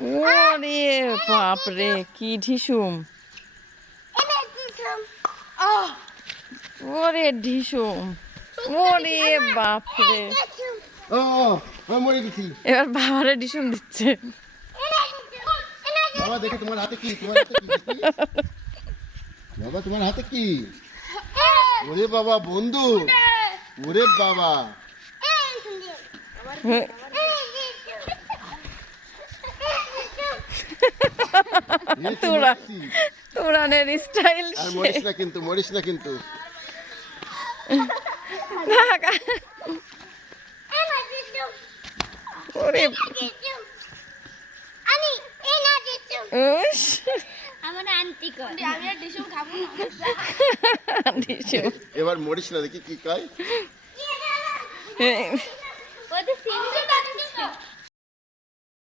ওরে বাপরে কি ঢিসুম, ওরে ঢিসুম, ওরে বাপরে। মরে গেছি। এবার বাবারে ঢিসুম দিচ্ছে। বাবা দেখে তোমার হাতে কি? বাবা তোমার হাতে কি? ওরে বাবা বন্ধু, ওরে বাবা। তোরানের স্টাইল। আর মরিস না কিন্তু, মরিস না কিন্তু। ওরে এবার মরিস না, দেখি কি কয়।